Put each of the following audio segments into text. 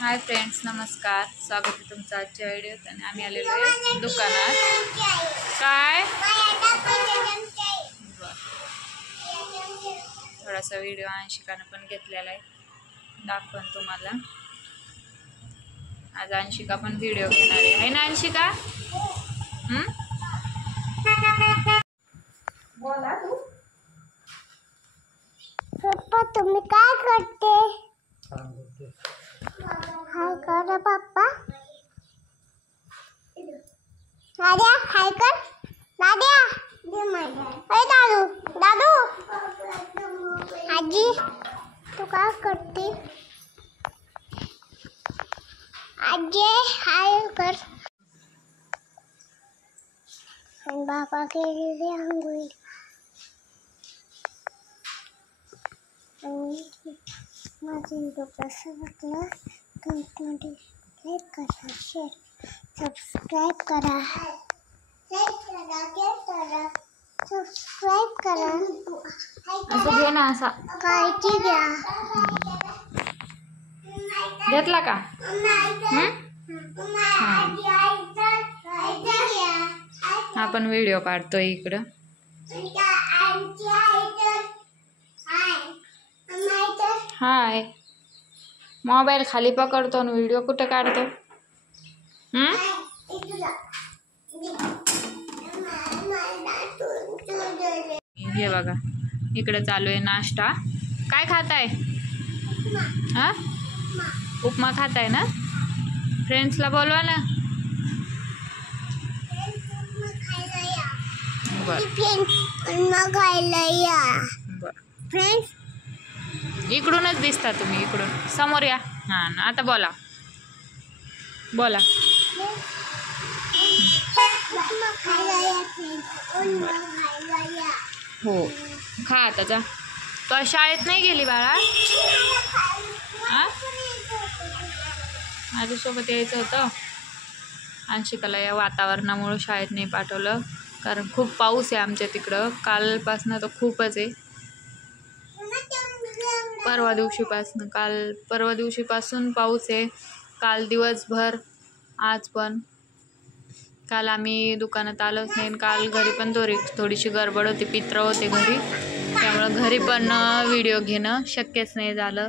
Hi friends, नमस्कार. स्वागत आहे तुमचं आजच्या व्हिडिओत. आणि आम्ही आलेलो आहे दुकानात. काय थोडासा व्हिडिओ अंशिकानं पण घेतलेला आहे, दाखवून तुम्हाला. आज अंशिका पण व्हिडिओ घेणार आहे ना अंशिका? बोला तू. पप्पा तुम्ही काय करते? हाय कर पप्पा. नादिया हाय कर. नादिया अरे दादू दादू आजी तू काय करते? आजी हाय कर. बाबा गेलेले आंघोळी. माझे व्हिडिओ कसं वाटलं कमेंटमध्ये लाईक करा, शेअर, सबस्क्राईब करा. सबस्क्राईब करा. असं घे ना, असा काळजी घ्या. घेतला का? आपण व्हिडिओ काढतोय इकडं. हाय. मोबाईल खाली पकडतो आणि व्हिडिओ कुठं काढतो? हे बघा, इकडे चालू आहे नाश्ता. काय खाताय? हा, उपमा खाताय ना? फ्रेंड्सला बोलवा ना. फ्रेंड्स इकडूनच दिसता तुम्ही, इकडून समोर या. हा ना, आता बोला बोला. हो, खा आता जा. तू शाळेत नाही गेली बाळा? माझ्यासोबत यायचं होतं. अंशिकाला या वातावरणामुळे शाळेत नाही पाठवलं, कारण खूप पाऊस आहे आमच्या तिकडं. कालपासनं तर खूपच आहे. परवा दिवशीपासून पाऊस आहे. काल दिवसभर, आज पण. काल आम्ही दुकानात आलोच नाही. काल घरी पण थोडीशी गडबड होती, पित्र होते घरी, त्यामुळं घरी पण व्हिडिओ घेणं शक्यच नाही झालं.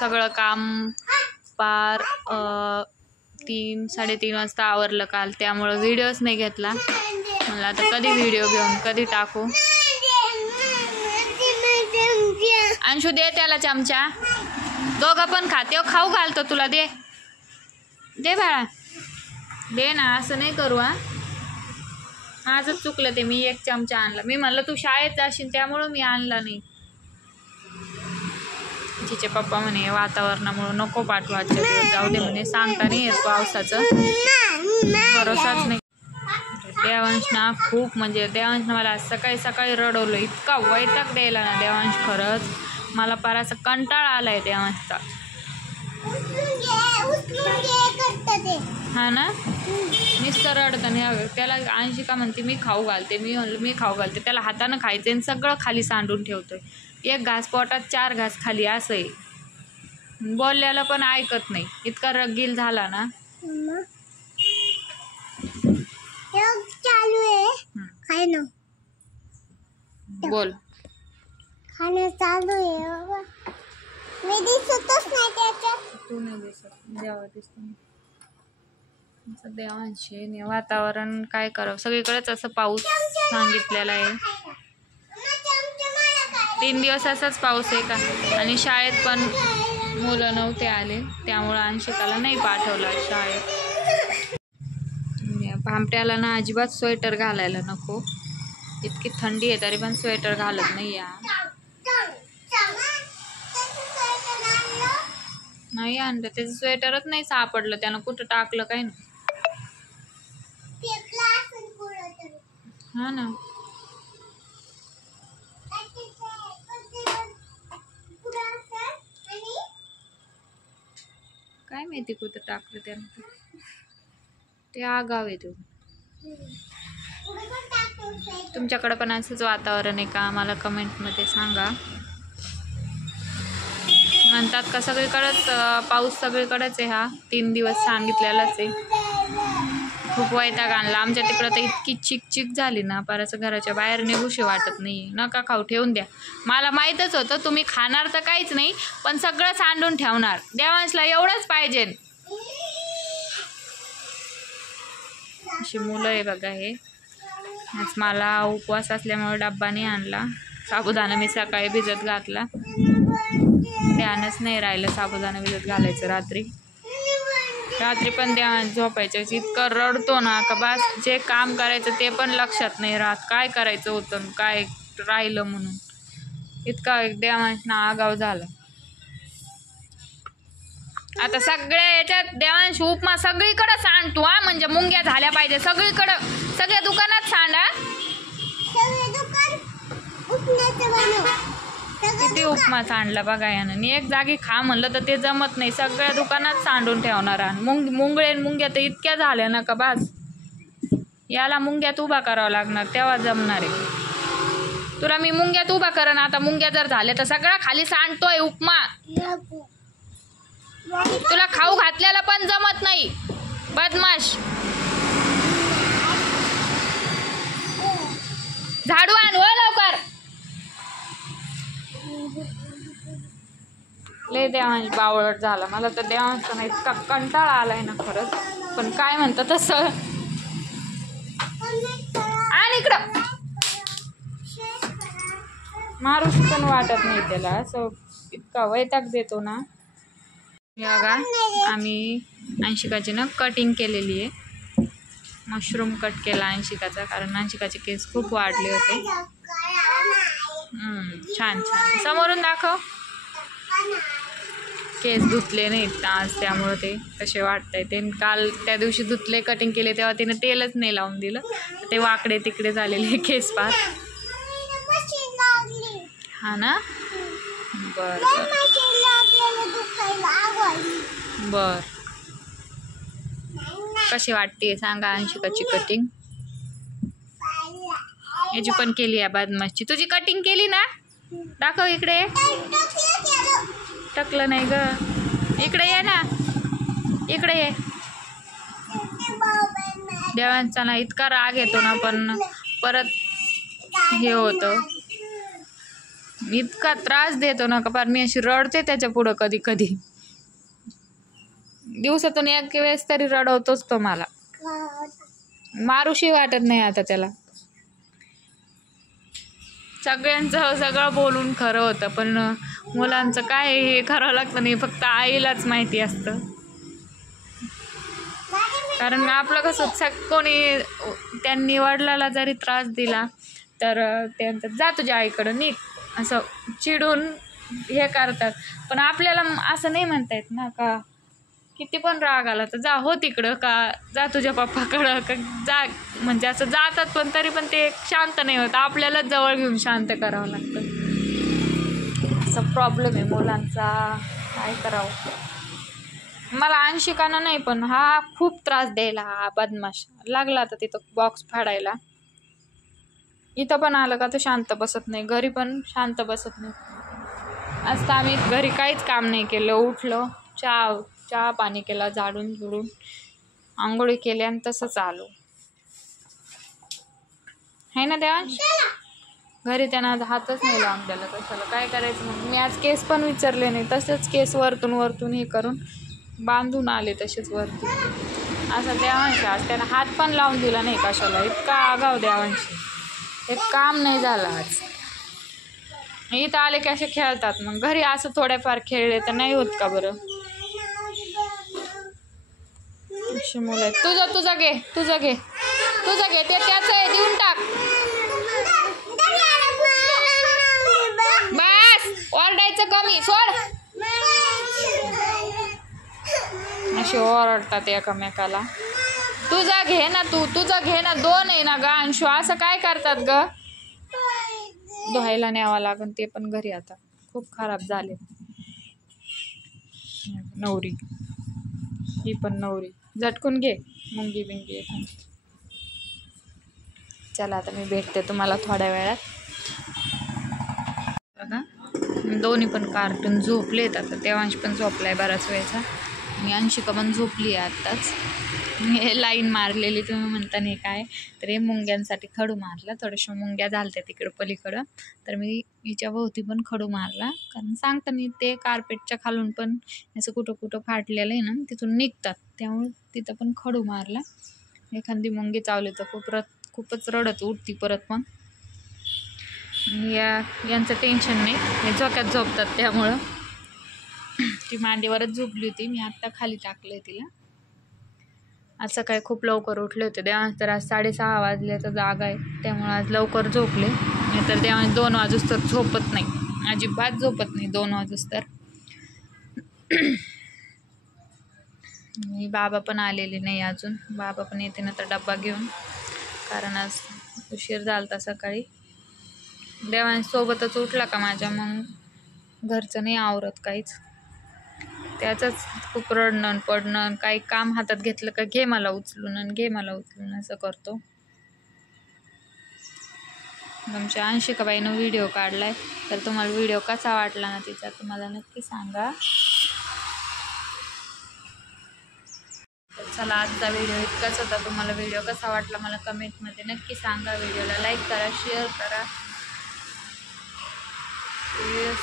सगळं काम पार 3-3:30 वाजता आवरलं काल, त्यामुळं व्हिडिओच नाही घेतला. म्हणलं आता कधी व्हिडिओ घेऊन कधी टाकू. अंशू दे त्याला चमचा. दोघं पण खाते. खाऊ घालतो तुला. दे दे बाळा, दे ना. असं नाही करू. माझंच चुकलं ते. मी एक चमचा आणला. मी म्हणलं तू शाळेत जाशील त्यामुळं मी आणला नाही. तिचे पप्पा म्हणे वातावरणामुळं नको पाठवायचे, जाऊ दे म्हणे. सांगता नाही येत पावसाचं, भरोसाच नाही. देवांश ना खूप, म्हणजे देवांशनं मला सकाळी सकाळी रडवलं. इतका वैताग द्यायला ना देवांश, खरंच मला फार असं कंटाळा आलाय देवांशचा. हा ना, नुसतं रडतं नाही. त्याला अंशिका म्हणते मी खाऊ घालते. मी म्हणलं मी खाऊ घालते. त्याला हातानं खायचं आणि सगळं खाली सांडून ठेवतोय. एक घास पोटात 4 घास खाली, असं आहे. बोलल्याला पण ऐकत नाही. इतका रगील झाला ना. चालू आहे खाणं. बोल. खाणं चालू आहे. मी दिसतच नाही त्याच्यात. तू नाही दिसत, देवा दिसतो. देवांशी वातावरण काय करावं, सगळीकडेच असं पाऊस सांगितलेला आहे. 3 दिवस असाच पाऊस आहे का. आणि शाळेत पण मुलं नव्हते आले, त्यामुळं अंशिकाला नाही पाठवलं शाळेत. भामट्याला ना अजिबात स्वेटर घालायला नको. इतकी थंडी आहे तरी पण स्वेटर घालत नाही. नाही आणलं, त्याचं स्वेटरच नाही सापडलं. त्यानं कुठं टाकलं काय ना. हा ना, काय माहिती कुठं टाकलं त्यानं. ते आगाव आहे. तुमच्याकडे पण असंच वातावरण आहे का, मला कमेंटमध्ये सांगा. म्हणतात का सगळीकडेच पाऊस सगळीकडेच आहे, हा 3 दिवस सांगितलेलाच आहे. खूप वैताग आणला आमच्या तिकडं, तर इतकी चिकचिक झाली ना, परत घराच्या बाहेर निघूशी वाटत नाही. नका खाऊ, ठेवून द्या. मला माहीतच होतं तुम्ही खाणार तर काहीच नाही, पण सगळं सांडून ठेवणार. देवांशला एवढंच पाहिजे. अशी मुलं आहे बघा. हे आज मला उपवास असल्यामुळे डब्बा नाही आणला. साबुदाणा मी सकाळी भिजत घातला, ध्यानच नाही राहिलं साबुदाणा भिजत घालायचं. रात्री पण ध्यान झोपायचं इतकं रडतो ना का बस, जे काम करायचं ते पण लक्षात नाही राहत, काय करायचं होतं काय राहिलं म्हणून. इतका देवांश ना आगाव झालं. आता सगळ्या याच्यात देवांश उपमा सगळीकडे सांडतो हा, म्हणजे मुंग्या झाल्या पाहिजे सगळीकडं, सगळ्या दुकानात सांडा. किती उपमा सांडला बघा यानं. एक जागी खा म्हणलं तर ते जमत नाही, सगळ्या दुकानात सांडून ठेवणार. मुंग्या तर इतक्या झाल्या ना का बस, याला मुंग्यात उभा करावं लागणार तेव्हा जमणार आहे. तुला मी मुंग्यात उभा करेन. आता मुंग्या जर झाल्या तर सगळा खाली सांडतोय उपमा. तुला खाऊ घातल्याला पण जमत नाही, बदमाश. झाडू आण लवकर. लय देवांश बावळट झाला. मला तर देवांशचा नाही इतका कंटाळा आलाय ना खरंच. पण काय म्हणतात तसं. आणि इकडं मारूस पण वाटत नाही त्याला, असं इतका वैताग देतो ना. बघा आम्ही अंशिकाची ना कटिंग केलेली आहे. मशरूम कट केला अंशिकाचा, कारण अंशिकाचे केस खूप वाढले होते. छान छान. समोरून दाखव. केस धुतले नाहीत आज, त्यामुळे ते कसे वाटतंय. ते काल त्या दिवशी धुतले कटिंग केले तेव्हा तिने तेलच नाही लावून दिलं, ते वाकडे तिकडे झालेले केस पार. हा ना. बर बर. कशी वाटते सांगा अंशिकाची कटिंग. याची पण केली आहे बदमाशची. तुझी कटिंग केली ना, दाखव इकडे. टकलं नाही ग, इकडे ये ना, इकडे ये. देवांचा ना इतका राग येतो ना, पण परत हे होतं, इतका त्रास देतो ना का पार मी अशी रडते त्याच्या पुढं. कधी कधी दिवसातून एक वेळेस तरी रडवतोच तो मला. मारूशी वाटत नाही आता त्याला. सगळ्यांचं सगळं बोलून खरं होतं, पण मुलांचं काय हे करावं लागतं नाही, फक्त आईलाच माहिती असतं. कारण आपलं कसं कोणी त्यांनी वडिलाला जरी त्रास दिला तर ते जा तुझ्या आईकडं नीट असं चिडून हे करतात. पण आपल्याला असं नाही म्हणता येत ना का किती पण राग आला तर जा हो तिकडं, का जा तुझ्या पप्पाकडं, का जा, म्हणजे असं जातात पण तरी पण ते शांत नाही होत. आपल्यालाच जवळ घेऊन शांत करावं लागतं. असा प्रॉब्लेम आहे मुलांचा, काय करावं. मला अंशिकाना नाही पण हा खूप त्रास द्यायला. हा बदमाश लागला आता तिथं बॉक्स फाडायला. इथं पण आलं का तो शांत बसत नाही, घरी पण शांत बसत नाही. आज तर आम्ही घरी काहीच काम नाही केलं. उठलो, चहा पाणी केला, झाडून झुडून आंघोळी केल्या आणि तसंच आलो. है ना देवांश. घरी त्यांना हातच नाही लावून द्यायला. कशाला, काय करायचं मग. मी आज केस पण विचारले नाही, तसेच केस वरतून हे करून बांधून आले तसेच वरती. असं देवांश आज त्याला हात पण लावून दिला नाही. कशाला इतका आगाव देवांशी. एक काम नाही झालं आज. इथं आले की असे खेळतात, मग घरी असं थोडेफार खेळले तर नाही होत का बरं. अशी मुलं आहेत. तुझं घे ते त्याचं आहे, देऊन टाक. बस ओरडायचं कमी, सोड. असे ओरडतात एकमेकाला. तुझा घे ना, तुझं घे ना. 2 आहे ना ग अंशू, असं काय करतात ग. धुवायला न्यावं लागेल ते पण घरी. आता खूप खराब झाले. नवरी, ही पण नवरी. झटकून घे मुंगी बिंगी एखादी. चला आता मी भेटते तुम्हाला थोड्या वेळात. बघा दोन्ही पण कार्टून झोपलेत आता. देवांश पण झोपलाय बराच वेळचा आणि अंशिका पण झोपली आहे आत्ताच. हे लाईन मारलेली तुम्ही म्हणता नाही काय, तर हे मुंग्यांसाठी खडू मारला. थोड्याशा मुंग्या झालत्या तिकडं पलीकडं, तर मी हिच्या भोवती पण खडू मारला. कारण सांगता नाही ते कार्पेटच्या खालून पण असं कुठं कुठं फाटलेलं आहे ना, तिथून निघतात, त्यामुळे तिथं पण खडू मारला. एखादी मुंगी चावली तर खूपच रडत उठती परत. मग यांचं टेन्शन नाही, हे झोक्यात झोपतात, त्यामुळं ती मांडीवरच झोपली होती. मी आत्ता खाली टाकलं तिला. आज सकाळी खूप लवकर उठले होते. देवांश तर आज 6:30 वाजल्याचा जागा आहे, त्यामुळे आज लवकर झोपले. नाहीतर देवांश 2 वाजूस तर झोपत नाही, अजिबात झोपत नाही 2 वाजूस तर. बाबा पण आलेले नाही अजून. बाबा पण येते ना तर डब्बा घेऊन, कारण आज उशीर झालता सकाळी. देवांश सोबतच उठला का माझ्या, मग घरचं नाही आवरत काहीच. त्याचंच खूप रडणं पडणं, काही काम हातात घेतलं का घे मला उचलून आणि घे मला उचलून असं करतो. आमच्या अंशिकाबाईनं व्हिडिओ काढलाय, तर तुम्हाला व्हिडिओ कसा वाटला ना तिचा तुम्हाला नक्की सांगा. चला, आजचा व्हिडिओ इतकाच होता. तुम्हाला व्हिडिओ कसा वाटला मला कमेंटमध्ये नक्की सांगा. व्हिडिओला लाईक करा, शेअर करा,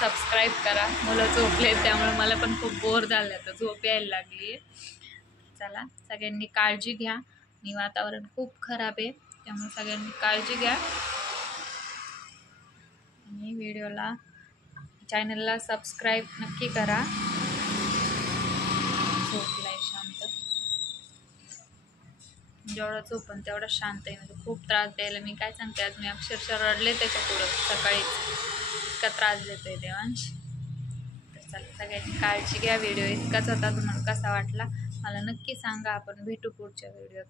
सबस्क्राईब करा. मुलं झोपले त्यामुळे मला पण खूप बोर झालं, तर झोप यायला लागली. चला, सगळ्यांनी काळजी घ्या. आणि वातावरण खूप खराब आहे, त्यामुळे सगळ्यांनी काळजी घ्या. आणि व्हिडिओला चॅनलला सबस्क्राईब नक्की करा. झोपलाय शांत, जेवढा झोपन तेवढा शांत आहे. म्हणजे खूप त्रास द्यायला, मी काय सांगते, आज मी अक्षरशः रडले त्याच्या पुढं सकाळीच. इतका त्रास देतोय देवांश. तर चला, सगळ्यांनी काळजी घ्या. व्हिडिओ इतकाच होता. तुम्हाला कसा वाटला मला नक्की सांगा. आपण भेटू पुढच्या व्हिडिओत.